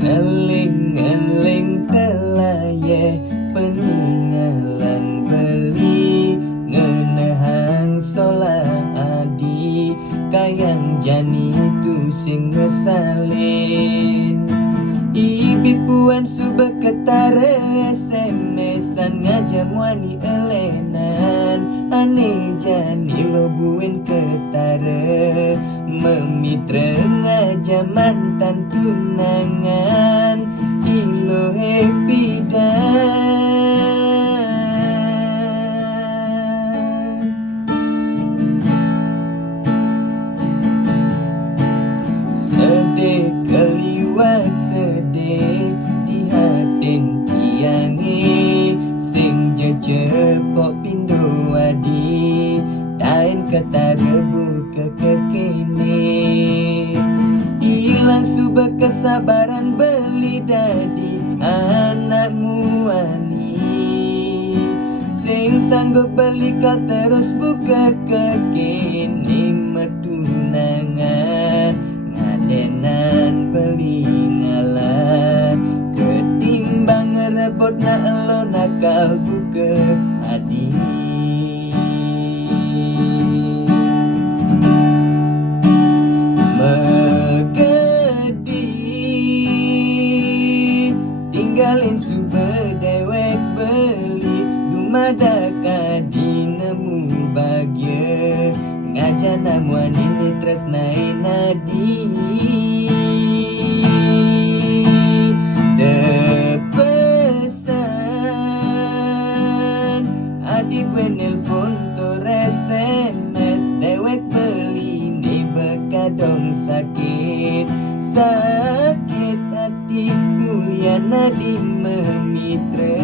Ngeling-ngeling telaye peninggalan beli ngenehang sola adi kayang jani tu sing ngesalin ibi puan suba ketare SMS-an ngajam wani elenan ane jani lo buen ketare memitra ngajam mantan tunangan ilo happy dan sedih keliwat sedih di hatin tiangi sing jecepok pindo adi dain ketarebu kekekini hilang subah kesabaran beli dadi anakmu wani sing sanggup beli kau terus buka kekini metunangan ngadenan beli ngalah ketimbang ngerebut nak lo nakal buka hati megedi tinggalin sube dewek beli dumadaka dinemu bahagia ngajana muani tresnai nadi depesan adi benel pun to SMS dewek beli ni bekadong sakit hati mulia nadi memitra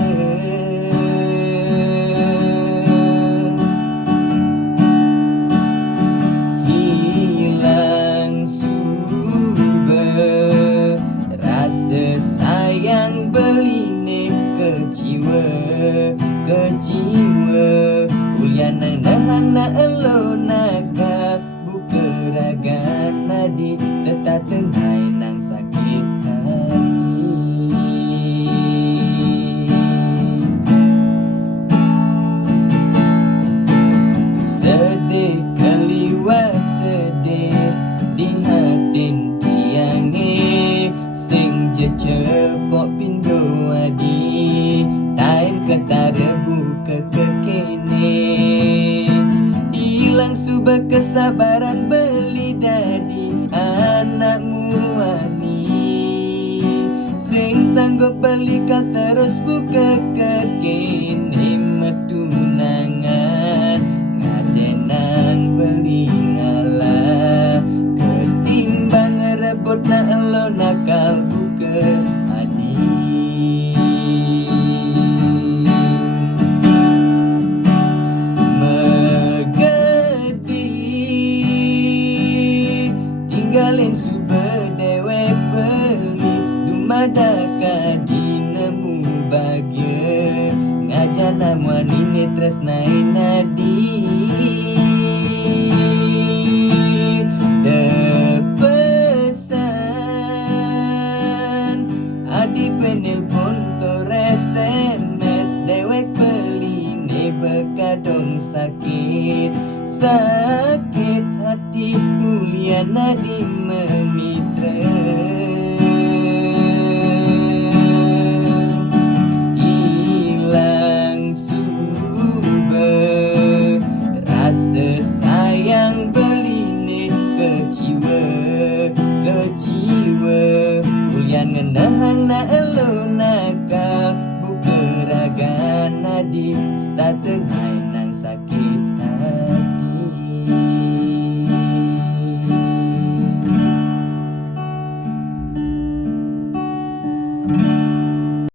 sayang beline keciwa ulian nang na elo naga buka raga nadi serta tengai nang sakit hati sedih keliwat sedih di hatin tiange sing jecepok pindo adi tain ketarebu kekekene hilang subah kesabaran beli dadi anakmu wani sing sanggup beli kau terus buka kekene metunangan ngadenang beli ngalah ketimbang ngerebut nak lo nakal buka hati megedi tinggalin sube dewek beli dumadaka dinemu bahagia ngajana muani tresnai nadi adi penil pun to SMS dewek beli ne bekadong sakit hati mulia nadi memitra hilang subah rasa sayang beli ne keciwa ulian ngenahang na elo nakal buka raga nadi sta tengai nang sakit